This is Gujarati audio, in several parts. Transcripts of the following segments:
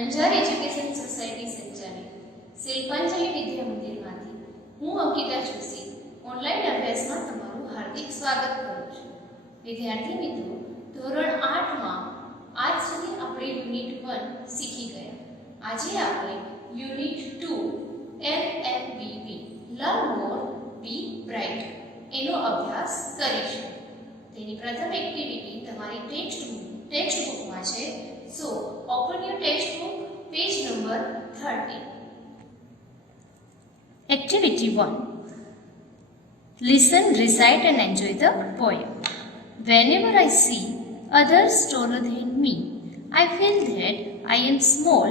અંજાર એજ્યુકેશન સોસાયટી સંચાલિત શિલ્પાંજલિ વિદ્યા મંદિરમાંથી હું અંકિતા જોશી ઓનલાઈન અભ્યાસમાં તમારું હાર્દિક સ્વાગત કરું છું. વિદ્યાર્થી મિત્રો, ધોરણ 8માં આજ સુધી આપણે યુનિટ 1 શીખી ગયા. આજે આપણે યુનિટ 2 LMBB લર્ન મોર બી બ્રાઇટ એનો અભ્યાસ કરીશું. તેની પ્રથમ એક્ટિવિટી તમારી ટેક્સ્ટ બુકમાં છે. So, open your textbook, page number 30. Activity 1. Listen, recite and enjoy the poem. Whenever I see others taller than me, I feel that I am small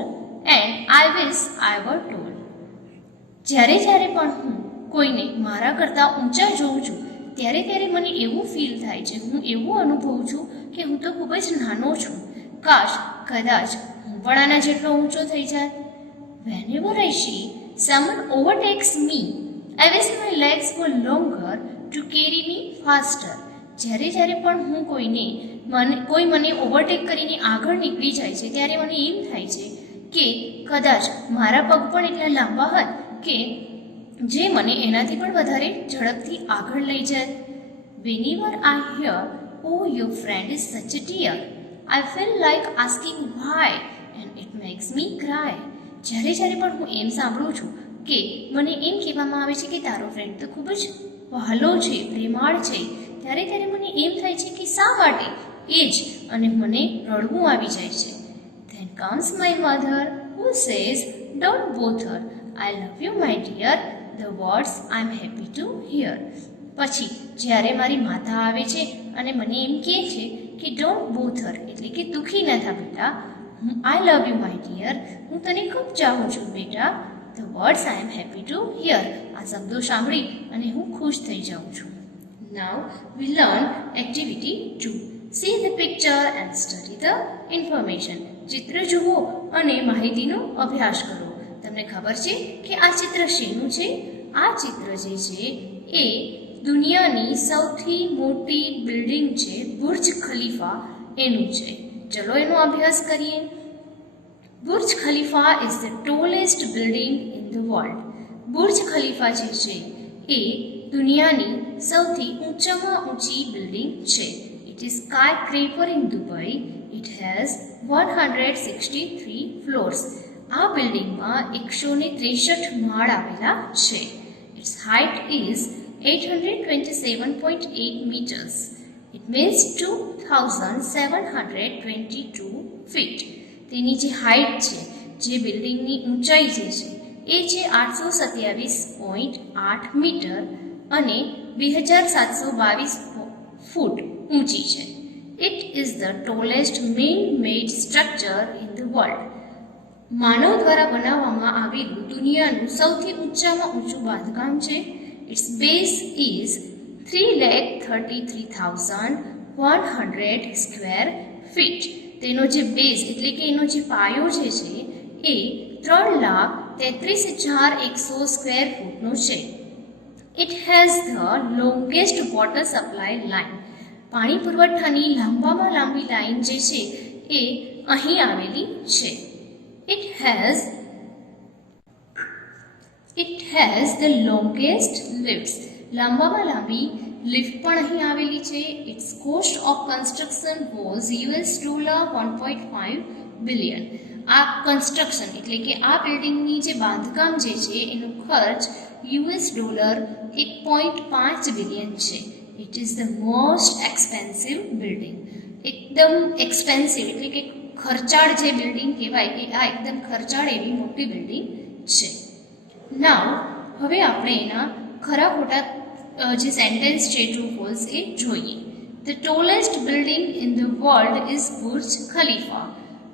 and I wish I were tall. જ્યારે પણ હું કોઈને મારા કરતાં ઊંચા જોઉં છું ત્યારે મને એવું ફીલ થાય છે, હું એવું અનુભવું છું કે હું તો ખૂબ જ નાનો છું. કાશ કદાચ હું પણ આના જેટલો ઊંચો થઈ જાય. Whenever I see someone overtakes me, I wish my legs were longer to carry me faster. જ્યારે પણ હું કોઈ મને ઓવરટેક કરીને આગળ નીકળી જાય છે ત્યારે મને એમ થાય છે કે કદાચ મારા પગ પણ એટલા લાંબા હોત કે જે મને એનાથી પણ વધારે ઝડપથી આગળ લઈ જાય. Whenever I hear, oh, your friend is such a dear, I feel like asking why and it makes me cry. જ્યારે પણ હું એમ સાંભળું છું કે મને એમ કહેવામાં આવે છે કે તારો ફ્રેન્ડ તો ખૂબ જ વહાલો છે, પ્રેમાળ છે, ત્યારે મને એમ થાય છે કે શા માટે એ જ, અને મને રડવું આવી જાય છે. Then comes my mother who says, don't bother, I love you my dear, the words I'm happy to hear. પછી જ્યારે મારી માતા આવે છે અને મને એમ કહે છે કે ડોન્ટ બોથર, એટલે કે દુઃખી ન થા બેટા, I love you my dear, હું તને ખૂબ ચાહું છું બેટા, the words I am happy to hear, આ શબ્દો સાંભળી અને હું ખુશ થઈ જાઉં છું. Now we learn activity 2. See the picture and study the information. ચિત્ર જુઓ અને માહિતીનો અભ્યાસ કરો. તમને ખબર છે કે આ ચિત્ર શેનું છે? આ ચિત્ર જે છે એ દુનિયાની સૌથી મોટી બિલ્ડિંગ છે, બુર્જ ખલીફા એનું છે. ચલો એનો અભ્યાસ કરીએ. Burj Khalifa is the tallest building in the world. Burj Khalifa જે છે એ દુનિયાની સૌથી ઊંચામાં ઊંચી બિલ્ડિંગ છે. It is skyscraper in Dubai. It has 163 floors. આ બિલ્ડિંગમાં 163 માળ આવેલા છે. Its height is 827.8 meters. It means 2722 feet. તેની જે હાઇટ છે, જે બિલ્ડિંગની ઊંચાઈ જે છે એ છે 827.8 મીટર અને 2722 ફૂટ ઊંચી છે. It is the tallest man-made structure in the world. માનવ દ્વારા બનાવવામાં આવેલું દુનિયાનું સૌથી ઊંચામાં ઊંચું બાંધકામ છે. Its base is 3,33,100 square feet. તેનો જે બેઝ એટલે કે એનો જે પાયો જે છે એ 3,33,100 સ્ક્વેર ફૂટનો છે. It has the longest water supply line. પાણી પુરવઠાની લાંબામાં લાંબી લાઈન જે છે એ અહીં આવેલી છે. It has the longest lifts. લાંબામાં લાંબી લિફ્ટ પણ અહીં આવેલી છે. Its cost of construction was $1.5 billion. આ કન્સ્ટ્રક્શન એટલે કે આ બિલ્ડિંગની જે બાંધકામ જે છે એનો ખર્ચ $1.5 બિલિયન છે. It is the most expensive building. એકદમ એક્સપેન્સિવ એટલે કે ખર્ચાળ જે બિલ્ડિંગ કહેવાય કે આ એકદમ ખર્ચાળ એવી મોટી બિલ્ડિંગ છે. નાવ હવે આપણે એના ખરા ખોટા જે સેન્ટેન્સ છે ટ્રુ ફોલ્સ એ જોઈએ. The tallest building in the world is Burj Khalifa.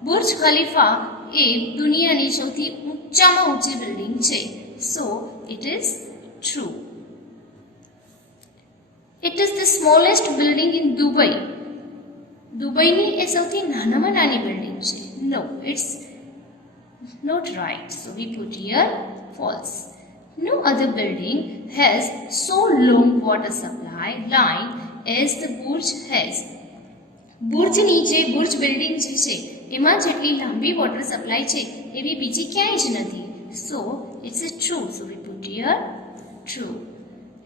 Burj Khalifa એ દુનિયાની સૌથી ઊંચામાં ઊંચી બિલ્ડિંગ છે. So it is true. It is the smallest building in Dubai. દુબઈની એ સૌથી નાનામાં નાની બિલ્ડિંગ છે. No, it's not right. So we put here false. No other building has so long water supply line as the Burj has. બુર્જની જે બુર્જ બિલ્ડિંગ જે છે એમાં જેટલી લાંબી વોટર સપ્લાય છે એવી બીજી ક્યાંય જ નથી. So it's a true. So we put here true.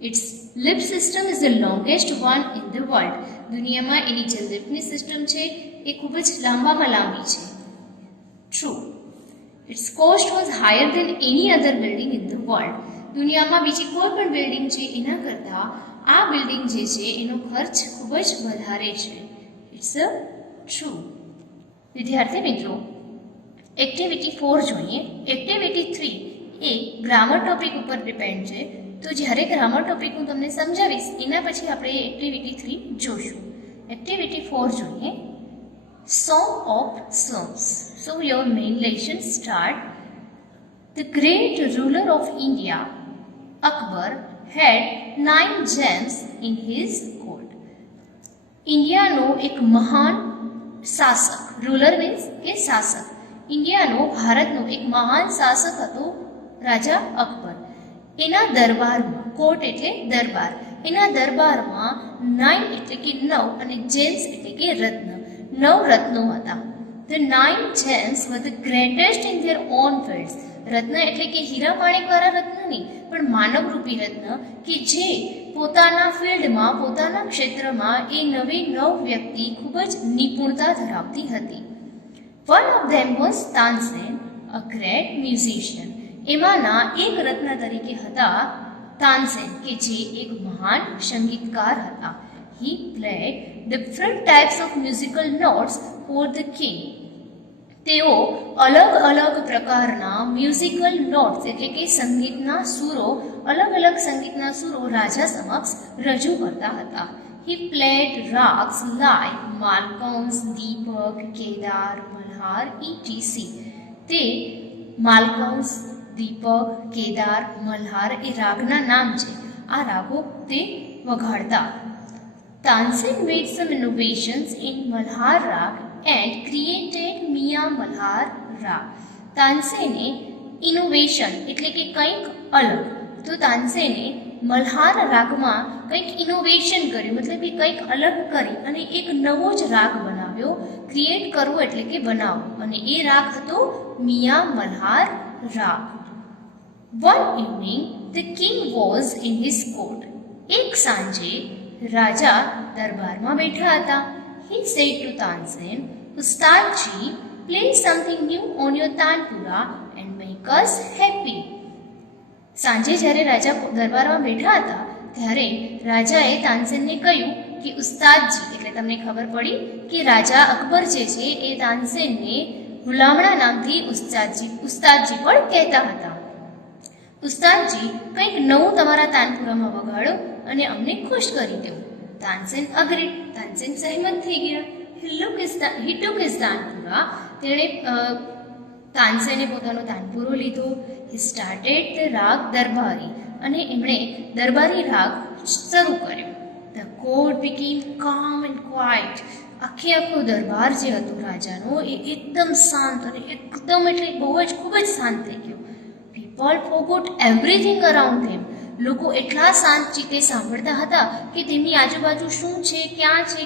It's lip system is the longest one in the world. દુનિયામાં એની જે લિપની સિસ્ટમ છે એ ખૂબ જ લાંબામાં લાંબી છે. True. It's cost was higher than any other building in the world. દુનિયામાં બીજી કોઈ પણ બિલ્ડિંગ છે એના કરતાં આ બિલ્ડિંગ જે છે એનો ખર્ચ ખૂબ જ વધારે છે. It's a true. વિદ્યાર્થી મિત્રો, એક્ટિવિટી 4 જોઈએ. એક્ટિવિટી 3 એ ગ્રામર ટોપિક ઉપર ડિપેન્ડ છે. તો જ્યારે ગ્રામર ટોપિક હું તમને સમજાવીશ એના પછી આપણે એક્ટિવિટી 3 જોશું. એક્ટિવિટી 4 જોઈએ. Song of Songs. So your main lesson start. The great ruler of India, Akbar, had 9 gems in his court. ઇન્ડિયાનો એક મહાન શાસક, રૂલર મીન્સ કે શાસક, ઇન્ડિયાનો ભારતનો એક મહાન શાસક હતો રાજા અકબર. એના દરબારમાં, કોર્ટ એટલે દરબાર, એના દરબારમાં 9 એટલે કે 9 અને જેમ્સ એટલે કે રત્ન, 9 રત્નો હતા. The 9 gems were the greatest in their own fields. રત્ન એટલે કે હીરા માણેકવાળા રત્ન નહીં, પણ માનવરૂપી રત્ન કે જે પોતાના ફિલ્ડમાં, પોતાના ક્ષેત્રમાં એ નવી વ્યક્તિ ખૂબ જ નિપુણતા ધરાવતી હતી. One of them was Tansen, a great musician. એમાંના એક રત્ન તરીકે હતા તાનસેન કે જે એક મહાન સંગીતકાર હતા. He played different types of musical notes for the king. તેઓ અલગ અલગ પ્રકારના મ્યુઝિકલ નોટ્સ એટલે કે સંગીતના સૂરો, અલગ અલગ સંગીતના સૂરો રાજા સમક્ષ રજૂ કરતા હતા. He played rags like માલકંસ, Deepak, Kedar, Malhar, etc. તે માલકંસ, દીપક, કેદાર, મલ્હાર એ રાગના નામ છે. આ રાગો તે વગાડતા. Tansen made some innovations in Malhar Rag and created Mia Malhar Rag. તાનસેને ઇનોવેશન એટલે કે કંઈક અલગ, તો તાનસેને મલ્હાર રાગમાં કંઈક ઇનોવેશન કર્યું, મતલબ કે કંઈક અલગ કરી અને એક નવો જ રાગ બનાવ્યો. ક્રિએટ કરવો એટલે કે બનાવવો, અને એ રાગ હતો મિયા મલ્હાર રાગ. One evening the king was in his court. એક સાંજે રાજા દરબારમાં બેઠા હતા. He said to Tansen, Ustadji, play something new on your tanpura and make us happy. સાંજે જ્યારે રાજા દરબારમાં બેઠા હતા ત્યારે રાજાએ તાનસેનને કહ્યું કે ઉસ્તાદજી, એટલે તમને ખબર પડી કે રાજા અકબર જે છે એ તાનસેનને હુલામણા નામથી ઉસ્તાદજી પણ કહેતા હતા. ઉસ્તાદજી, કંઈક નવું તમારા તાનપુરામાં વગાડો અને અમને ખુશ કરી દો. તાનસેન અગ્રીડ. તાનસેન સહેમત થઈ ગયા. He took his tanpura. તેણે તાનસેને પોતાનો તાનપુરો લીધો. He started the રાગ દરબારી, અને એમણે દરબારી રાગ શરૂ કર્યો. The court became calm and quiet. આખો દરબાર જે હતો રાજાનો એ એકદમ શાંત અને એકદમ એટલે બહુ જ ખૂબ જ શાંત થઈ ગયો. People forgot everything around them. લોકો એટલા શાંત ચિત્તે સાંભળતા હતા કે તેમની આજુબાજુ શું છે, ક્યાં છે,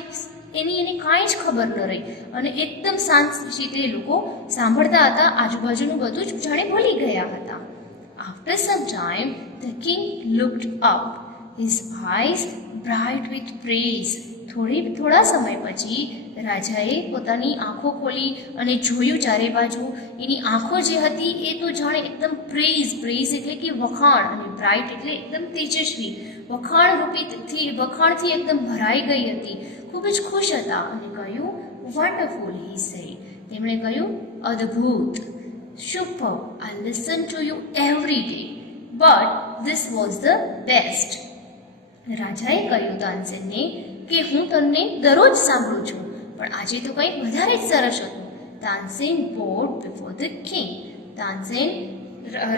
એની કાંઈ જ ખબર ન રહી, અને એકદમ શાંત ચિત્તે લોકો સાંભળતા હતા. આજુબાજુનું બધું જ જાણે ભૂલી ગયા હતા. After some time, the king looked up, his eyes bright with praise. થોડા સમય પછી રાજાએ પોતાની આંખો ખોલી અને જોયું ચારે બાજુ. એની આંખો જે હતી એ તો જાણે એકદમ પ્રેઝ એટલે કે વખાણ, અને બ્રાઇટ એટલે એકદમ તેજસ્વી, વખાણથી એકદમ ભરાઈ ગઈ હતી. ખૂબ જ ખુશ હતા અને કહ્યું વન્ડરફુલ, હી સેડ. તેમણે કહ્યું અદ્ભુત, super, I listen to you every day, but this was the best. રાજાએ કહ્યું તાનસેનને કે હું તમને દરરોજ સાંભળું છું, પણ આજે તો કંઈક વધારે જ સરસ હતું. Tansen baud before the king. Tansen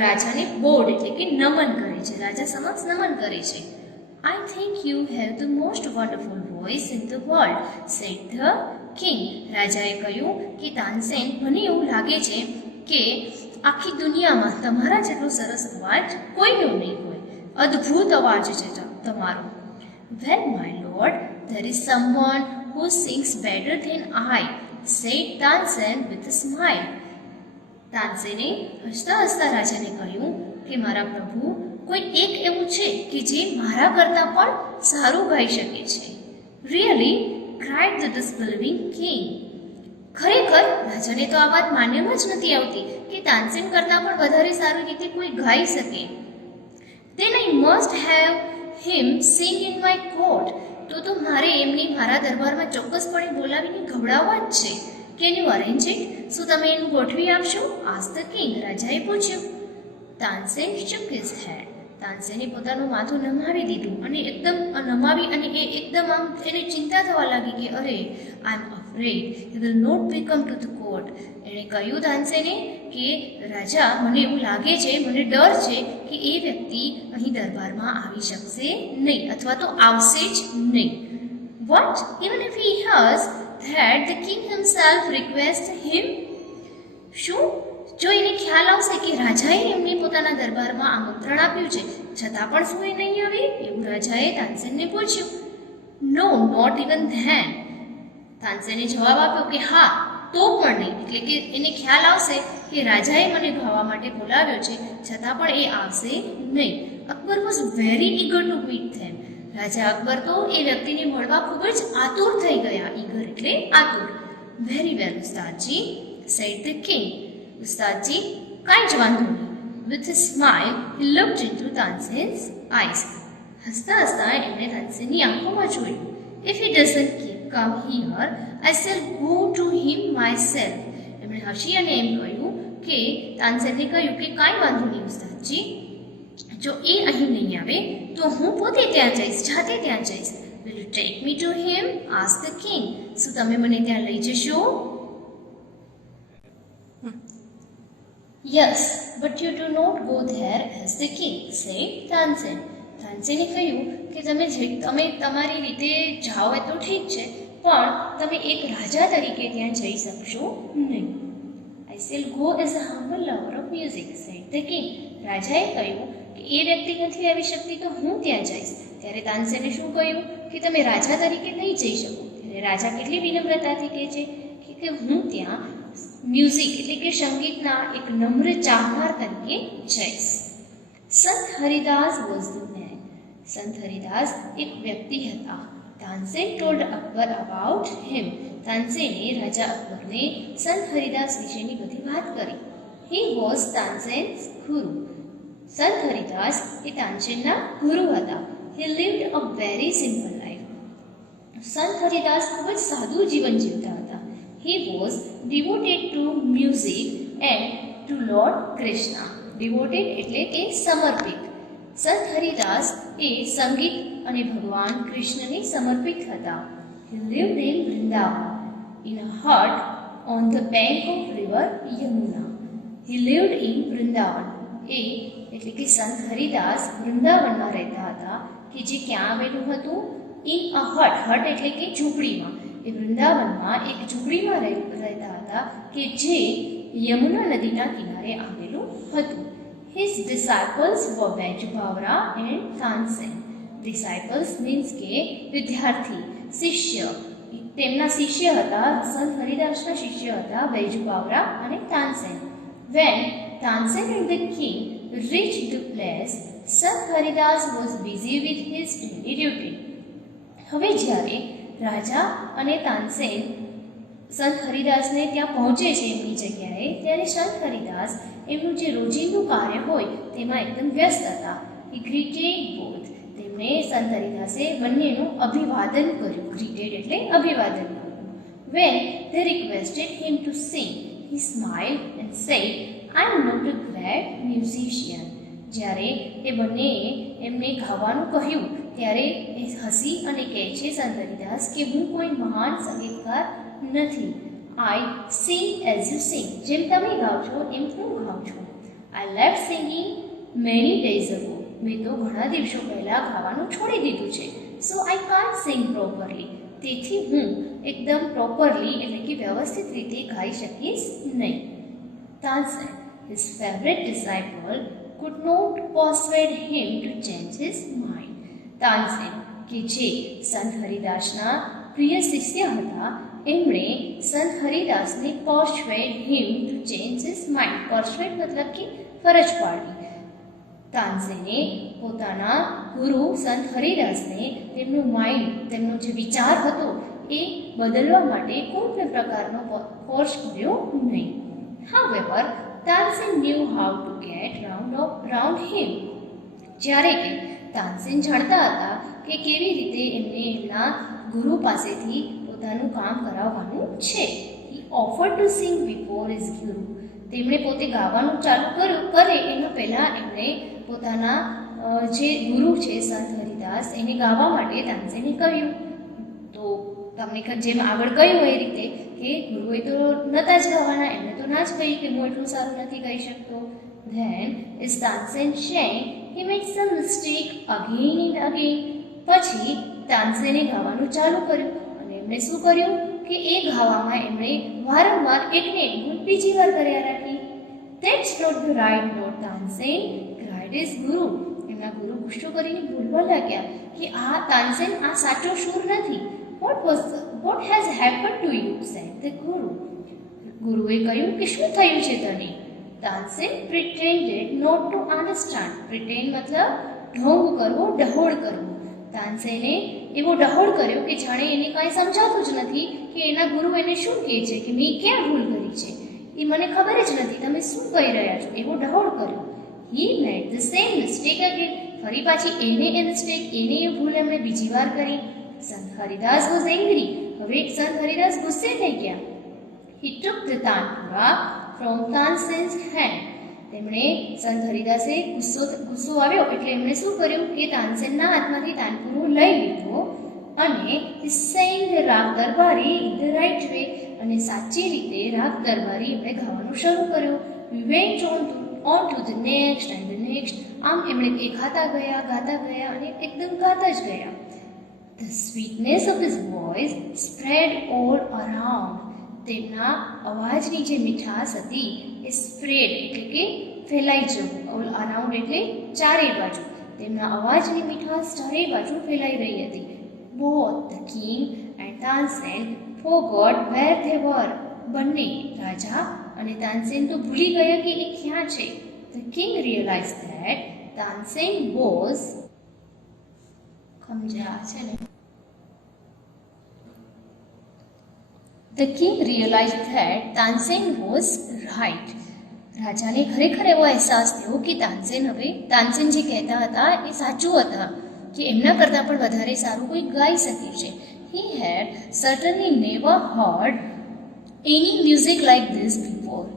રાજાને બોડ એટલે કે નમન કરે છે, રાજા સમક્ષ નમન કરે છે. I think you have the most wonderful voice in the world, said the king. રાજાએ કહ્યું કે તાનસેન, મને એવું લાગે છે કે આખી દુનિયામાં તમારા જેટલો સરસ અવાજ કોઈનો નહીં હોય. અદ્ભુત અવાજ છે તમારો. Well, my lord, there is someone who sings better than I. said Tansen with a smile. તાનસેને હસતા હસતા રાજાને કહ્યું કે મારા પ્રભુ, કોઈ એક એવું છે કે જે મારા કરતાં પણ સારું ગાઈ શકે છે. Really? cried the disbelieving king. ખરેખર રાજાને તો આ વાત માન્યમાં જ નથી આવતી કે તાનસેન કરતાં પણ વધારે સારી રીતે કોઈ ગાઈ શકે. Then I must have him sing in my court. તો મારે એમને મારા દરબારમાં ચોક્કસપણે બોલાવીને ગવડાવવા જ છે. Can you arrange it? શું તમે એનું ગોઠવી આપશો? asked the king. રાજાએ પૂછ્યું. Tansen shook his head. તાનસેને પોતાનું માથું નમાવી દીધું અને એ એકદમ આમ એને ચિંતા થવા લાગી કે અરે, આઈ એમ afraid he will not become to the court. એણે કહ્યું તાનસેને કે રાજા, મને એવું લાગે છે, મને ડર છે કે એ વ્યક્તિ અહીં દરબારમાં આવી શકશે નહીં અથવા તો આવશે જ નહીં. What? Even if he has that the king himself request him? શું જો એને ખ્યાલ આવશે કે રાજાએ એમને પોતાના દરબારમાં આમંત્રણ આપ્યું છે છતાં પણ શું એ નહીં આવે? એવું રાજાએ તાનસેનને પૂછ્યું. નો, નોટ ઇવન ધેન. તાનસેને જવાબ આપ્યો કે હા, તો પણ નહીં. એટલે કે એને ખ્યાલ આવશે કે રાજાએ મને ગાવા માટે બોલાવ્યો છે છતાં પણ એ આવશે નહીં. Akbar was very eager to meet them. રાજા અકબર તો એ વ્યક્તિને મળવા ખૂબ જ આતુર થઈ ગયા. ઈગર એટલે આતુર. Very well Ustadji, said the king. Ustadji, કાંઈ જ વાંધો નહીં. With a smile, he looked into Tansen's eyes. હસતા હસતા એમણે તાનસેનની આંખોમાં જોયું. If he doesn't come here, I shall go to him myself. એમણે હસી અને એમ કહ્યું કે તાનસેને કહ્યું કે કાંઈ વાંધો નહીં ઉસ્તાદજી, જો એ અહીં નહીં આવે તો હું પોતે ત્યાં જઈશ, જાતે ત્યાં જઈશ. Will you take me to him? asked the king. શું તમે મને ત્યાં લઈ જશો? Yes, but you do not go there as the king, said Tansen. તાનસેને કહ્યું કે તમે તમારી રીતે જાઓ એ તો ઠીક છે, પણ તમે એક રાજા તરીકે ત્યાં જઈ શકશો નહીં. I shall go as a humble lover of music, said the king. રાજાએ કહ્યું કે એ વ્યક્તિ નથી આવી શકતી તો હું ત્યાં જઈશ. ત્યારે તાનસેને શું કહ્યું કે તમે રાજા તરીકે નહીં જઈ શકો. ત્યારે રાજા કેટલી વિનમ્રતાથી કહે છે કે હું ત્યાં મ્યુઝિક એટલે કે સંગીતના એક નમ્ર ચાહનાર તરીકે જઈશ. સંત હરિદાસ વોઝ ધ મેન. સંત હરિદાસ એક વ્યક્તિ હતા. તાનસેન ટોલ્ડ અકબર અબાઉટ હિમ. તાનસેને રાજા અકબરને સંત હરિદાસ વિશેની બધી વાત કરી. હી વોઝ તાનસેન્સ ગુરુ. સંત હરિદાસ એ તાનસેનના ગુરુ હતા. હી લિવ્ડ અ વેરી સિમ્પલ લાઈફ. સંત હરિદાસ ખૂબ જ સાદું જીવન જીવતા હતા. He was devoted to music and to Lord Krishna. Devoted એટલે કે સમર્પિત. સંત હરિદાસ એ સંગીત અને ભગવાન કૃષ્ણને સમર્પિત હતા. He lived in Vrindavan in a hut on the bank of river Yamuna. He lived in Vrindavan. એ એટલે કે સંત હરિદાસ વૃંદાવનમાં રહેતા હતા કે જે ક્યાં આવેલું હતું? ઇન અ હટ. હટ એટલે કે ઝૂંપડીમાં. એ વૃંદાવનમાં એક ઝૂંપડીમાં રહેતા હતા કે જે યમુના નદીના કિનારે આવેલું હતું. His disciples were Baiju Bawra and Tansen. Disciples means કે વિદ્યાર્થી, શિષ્ય. તેમના શિષ્ય હતા, સંત હરિદાસના શિષ્ય હતા બૈજુ બાવરા અને Tansen. When Tansen and the king reached the place, Sant Haridas was busy with his daily duty. હવે જ્યારે રાજા અને તાનસેન સંત હરિદાસને ત્યાં પહોંચે છે એમની જગ્યાએ, ત્યારે સંત હરિદાસ એમનું જે રોજિંદું કાર્ય હોય તેમાં એકદમ વ્યસ્ત હતા. He greeted both. તેમણે સંત હરિદાસે બંનેનું અભિવાદન કર્યું. ગ્રીટેડ એટલે અભિવાદન કર્યું. When they requested him to sing, he smiled and said, I am not a great musician. જ્યારે એ બંનેએ એમને ગાવાનું કહ્યું ત્યારે એ હસી અને કહે છે સંત હરિદાસ કે હું કોઈ મહાન સંગીતકાર નથી. I sing as you sing. જેમ તમે ગાઓ છો એમ હું ગાઉં છું. I left singing many days ago. મેં તો ઘણા દિવસો પહેલાં ગાવાનું છોડી દીધું છે. So I can't sing properly. તેથી હું એકદમ પ્રોપરલી એટલે કે વ્યવસ્થિત રીતે ગાઈ શકીશ નહીં. Tansen, his favorite disciple, could not persuade him to change his mind. Tansen કે જે સંત હરિદાસના પ્રિય શિષ્ય હતા, એમણે સંત હરિદાસને persuade him to change his mind. persuade મતલબ કે ફરજ પાડવી. તાનસેને પોતાના ગુરુ સંત હરિદાસને તેમનું માઇન્ડ, તેમનો જે વિચાર હતો એ બદલવા માટે કોઈ પણ પ્રકારનો ફોર્સ કર્યો નહીં. However, Tansen knew how to get round him. જ્યારે કે તાનસેન જાણતા હતા કે કેવી રીતે એમને એમના ગુરુ પાસેથી પોતાનું કામ કરાવવાનું છે. He offered to sing before his guru. તેમણે પોતે ગાવાનું ચાલુ કરે એના પહેલાં એમણે પોતાના જે ગુરુ છે સંત હરિદાસ એને ગાવા માટે તાનસેને કહ્યું. તો તમને જેમ આગળ કહ્યું એ રીતે કે ગુરુએ તો નહોતા જ ગાવાના, એમણે તો ના જ કહ્યું કે હું એટલું સારું નથી ગાઈ શકતો. Then is Tansen saying he made some mistake again and again. પછી તાનસેને ગાવાનું ચાલુ કર્યું અને એમણે શું કર્યું કે એ ગાવામાં એમણે વારંવાર એકને એક ભૂલ બીજી વાર કર્યા રાખી. That's not the right note, Tansen cried his guru. એમના ગુરુ ગુસ્સો કરીને બોલવા લાગ્યા કે આ તાનસેન આ સાચો સૂર નથી. What has happened to you? said the guru. ગુરુએ કહ્યું કે શું થયું છે તને? Tansen pretended not to understand. pretend મતલબ ઢોંગ કરવો, ડહોળ કરવો. તાનસેને એવો ડહોળ કર્યો કે જાણે એને કાંઈ સમજાતું જ નથી કે એના ગુરુ એને શું કહે છે, કે મેં ક્યાં ભૂલ કરી છે, એ મને ખબર જ નથી, તમે શું કહી રહ્યા છો, એવો ડહોળ કર્યો. He made the same mistake again. ફરી પાછી એને એ મિસ્ટેક, એને એ ભૂલ એમણે બીજી વાર કરી. સંત હરિદાસ was angry. હવે સંત હરિદાસ ગુસ્સે થઈ ગયા. He took the tanpura from Tansen's hand. તેમણે સંત હરિદાસે ગુસ્સો આવ્યો એટલે એમણે શું કર્યું કે તાનસેનના હાથમાંથી તાનપુરો લઈ લીધો અને he sang the રાગ દરબારી in the right way. અને સાચી રીતે રાગ દરબારી એમણે ગાવાનું શરૂ કર્યું. We went on to the next and the next. આમ એમણે એ ગાતા ગયા અને એકદમ ગાતા જ ગયા. The sweetness of his voice spread all around. તેમના અવાજની જે મીઠાશ હતી એ સ્પ્રેડ એટલે કે ફેલાઈ જવું, ઓલ અરાઉન્ડ એટલે ચારે બાજુ. તેમના અવાજની મીઠાશ ચારે બાજુ ફેલાઈ રહી હતી. Both the king and Tansen forgot where they were. બંને રાજા અને તાનસેન તો ભૂલી ગયા કે એ ક્યાં છે. The king realized that Tansen was The king realized that Tansen was right. રાજાને ખરેખર એવો અહેસાસ થયો કે તાનસેન જે કહેતા હતા એ સાચું હતા, કે એમના કરતાં પણ વધારે સારું કોઈ ગાઈ શકે છે. He had certainly never heard any music like this before.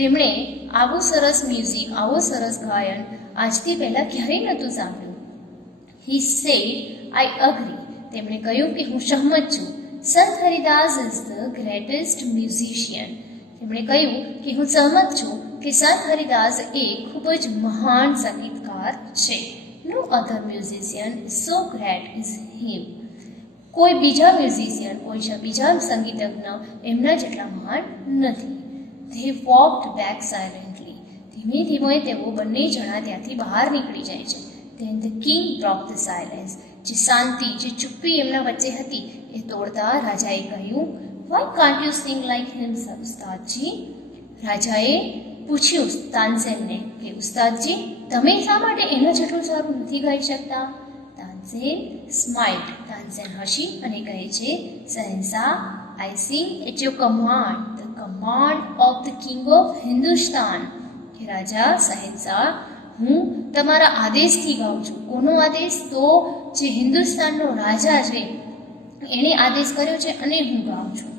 તેમણે આવું સરસ મ્યુઝિક, આવો સરસ ગાયન આજથી પહેલાં ક્યારેય નહોતું સાંભળ્યું. He said, I agree. તેમણે કહ્યું કે હું સહમત છું. સંત Haridas is the greatest musician. તેમણે કહ્યું કે હું સહમત છું કે સંત હરિદાસ એ ખૂબ જ મહાન સંગીતકાર છે. No other musician is so great as him. કોઈ બીજા મ્યુઝિશિયન, કોઈ બીજા સંગીતજ્ઞ એમના જેટલા મહાન નથી. They walked back silently. ધીમે ધીમે તેઓ બંને જણા ત્યાંથી બહાર નીકળી જાય છે. Then the king broke the silence. જે શાંતિ, જે ચુપ્પી એમના વચ્ચે હતી એ તોડતા રાજાએ કહ્યું, Why can't you sing like him, ઉસ્તાદજી? રાજાએ પૂછ્યું તાનસેનને કે ઉસ્તાદજી, તમે શા માટે એના જેટલું સારું નથી ગાઈ શકતા? તાનસેન સ્માઇલ્ડ. તાનસેન હસી અને કહે છે, શહેનશાહ, I sing at your command, the command of the king of Hindustan. કે રાજા, શહેનશાહ, હું તમારા આદેશથી ગાઉં છું. કોનો આદેશ? તો જે હિન્દુસ્તાનનો રાજા છે એણે આદેશ કર્યો છે અને હું ગાઉં છું.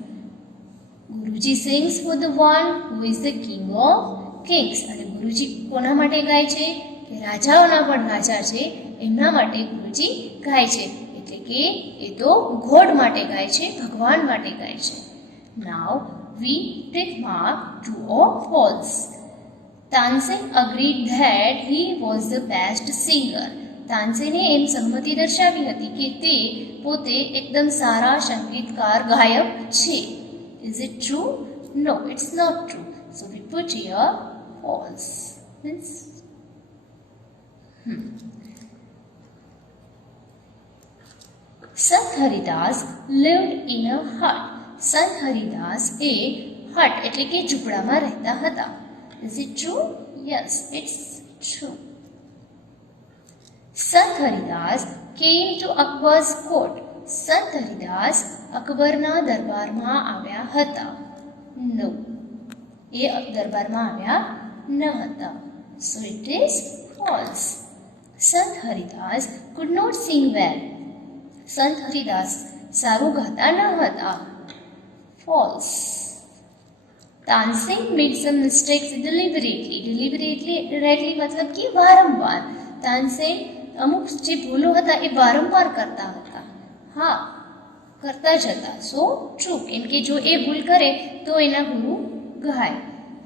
Guruji sings for the one who is the king of kings. અને ગુરુજી કોના માટે ગાય છે? કે રાજાઓના પણ રાજા છે એમના માટે ગુરુજી ગાય છે. એટલે કે એ તો ગોડ માટે ગાય છે, ભગવાન માટે ગાય છે. Now we take mark true or false. Tansen agreed that he was the best singer. તાનસેને એમ સહમતિ દર્શાવી હતી કે તે પોતે એકદમ સારા સંગીતકાર, ગાયક છે. Is it true? No, it's not true. So we put here false. Means Sant Haridas lived in a hut. Sant Haridas A hut એટલે કે ઝૂંપડામાં રહેતા હતા. Is it true? Yes, it's true. Sant Haridas came to Akbar's court. Sant Haridas અકબરના દરબારમાં આવ્યા હતા. No. એ દરબારમાં આવ્યા ન હતા. So it is false. Sant Haridas could not sing well. Sant Haridas સારું ગાતા ન હતા. False. Tansing made some mistakes deliberately. Deliberately મતલબ કે વારંવાર. તાનસેન અમુક જે ભૂલો હતા એ વારંવાર કરતા હતા. હા, કરતા જ હતા. સો ટ્રુ, કેમ કે જો એ ભૂલ કરે તો એના ગુરુ ગાય.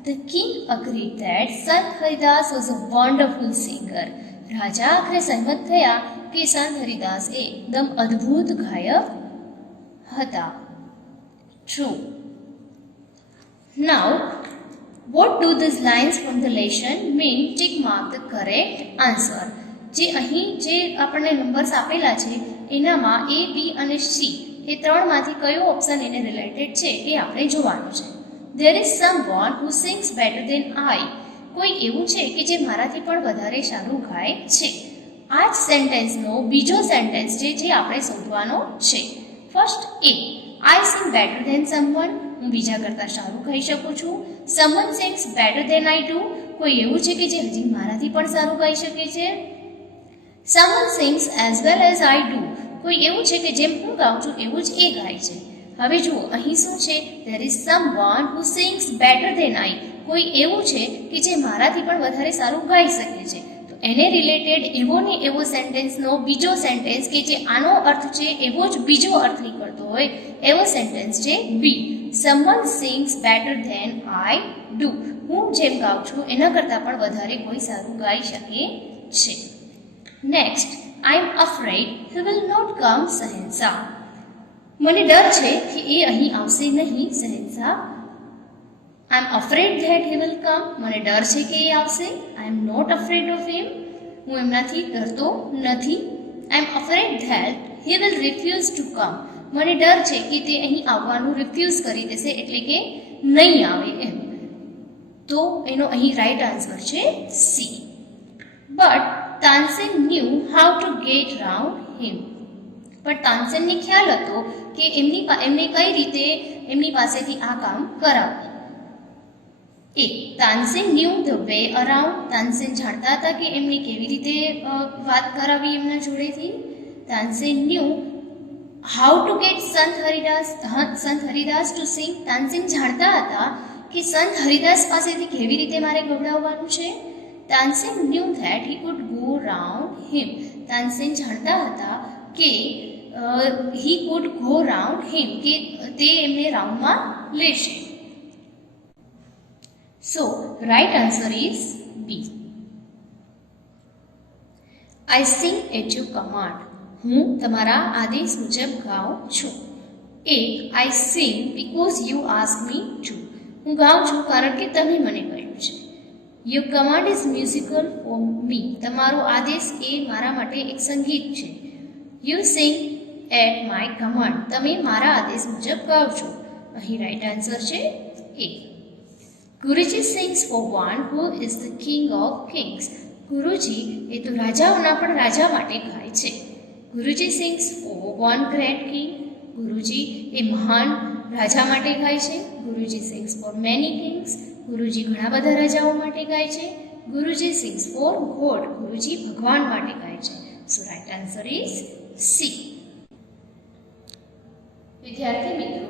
The king agreed that Sant Haridas was a wonderful singer. રાજા આખરે સહમત થયા કે સંત હરિદાસ એ એકદમ અદ્ભુત ગાયક હતા. True. Now, what do these lines from the lesson mean? Tick mark the correct answer. જે અહીં જે આપણને નંબર્સ આપેલા છે એનામાં A, B અને C એ ત્રણમાંથી કયો ઓપ્શન એને રિલેટેડ છે એ આપણે જોવાનું છે. There is someone who sings better than I. કોઈ એવું છે કે જે મારાથી પણ વધારે સારું ગાય છે. આ જ સેન્ટેન્સનો બીજો સેન્ટેન્સ છે જે આપણે શોધવાનો છે. First A, I sing better than someone. હું બીજા કરતાં સારું ગાઈ શકું છું. Someone sings better than I do. કોઈ એવું છે કે જે હજી મારાથી પણ સારું ગાઈ શકે છે. Someone sings as well as I do. કોઈ એવું છે કે જેમ હું ગાઉં છું એવું જ એ ગાય છે. હવે જુઓ અહીં શું છે? There is someone who sings better than I. કોઈ એવું છે કે જે મારાથી પણ વધારે સારું ગાઈ શકે છે. તો એને રિલેટેડ એવો ને એવો સેન્ટેન્સનો બીજો સેન્ટેન્સ કે જે આનો અર્થ છે એવો જ બીજો અર્થ નીકળતો હોય એવો સેન્ટેન્સ છે બી. Someone sings better than I do. હું જેમ ગાઉં છું એના કરતાં પણ વધારે કોઈ સારું ગાઈ શકે છે. Next, I am afraid he will not come, શહેનશાહ. મને ડર છે કે એ અહીં આવશે નહીં, શહેનશાહ. I am afraid that he will come. મને ડર છે કે એ આવશે. I am not afraid of him. હું એમનાથી ડરતો નથી. I am afraid that he will refuse to come. મને ડર છે કે તે અહીં આવવાનું રિફ્યુઝ કરી દેશે એટલે કે નહીં આવે એમ. તો એનો અહીં રાઈટ આન્સર છે C. But Tansen knew how to get round him. પણ તાનસેનને ખ્યાલ હતો કે એમને કઈ રીતે એમની પાસેથી આ કામ કરાવવું. એ, Tansen knew the way around. Tansen જાણતા હતા કે એમને કેવી રીતે વાત કરાવી એમના જોડેથી. Tansen knew how to get Sant Haridas to sing. Tansen જાણતા હતા કે સંત હરિદાસ પાસેથી કેવી રીતે મારે ગવડાવવાનું છે. Tansen knew that he could go round him. Tansen જાણતા હતા કે he could go round him, કે તે એમને રાઉન્ડમાં લેશે. So, right answer is B. I sing at your command. હું તમારા આદેશ મુજબ ગાઉં છું. A, I sing because you asked me to. હું ગાઉં છું કારણ કે તમે મને કહ્યું છે. Your command is musical for me. તમારો આદેશ એ મારા માટે એક સંગીત છે. You sing at my command. તમે મારા આદેશ મુજબ ગાઓ છો. અહીં રાઈટ આન્સર છે A. Guruji sings for one who is the king of kings. ગુરુજી એ તો રાજાઓના પણ રાજા માટે ગાય છે. ગુરુજી sings for one great king. ગુરુજી એ મહાન રાજા માટે ગાય છે. ગુરુજી sings for many kings. ગુરુજી ઘણા બધા રાજાઓ માટે ગાય છે. ગુરુજી sings for God. ગુરુજી ભગવાન માટે ગાય છે. સો રાઈટ આન્સર ઇઝ સી. વિદ્યાર્થી મિત્રો,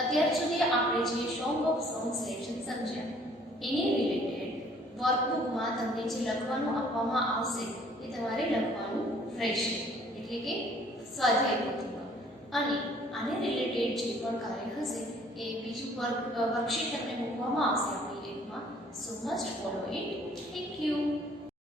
અત્યાર સુધી આપણે જે સોંગ ઓફ સોંગ્સ લેશન સમજ્યા એની રિલેટેડ વર્કબુકમાં તમને જે લખવાનું આપવામાં આવશે એ તમારે લખવાનું રહેશે, એટલે કે સ્વાધ્યાય પોથીમાં. અને આને રિલેટેડ જે પણ કાર્ય હશે એ બીજું વર્કશીટ તમને મૂકવામાં આવશે આપણી એપમાં. So must follow it. Thank you.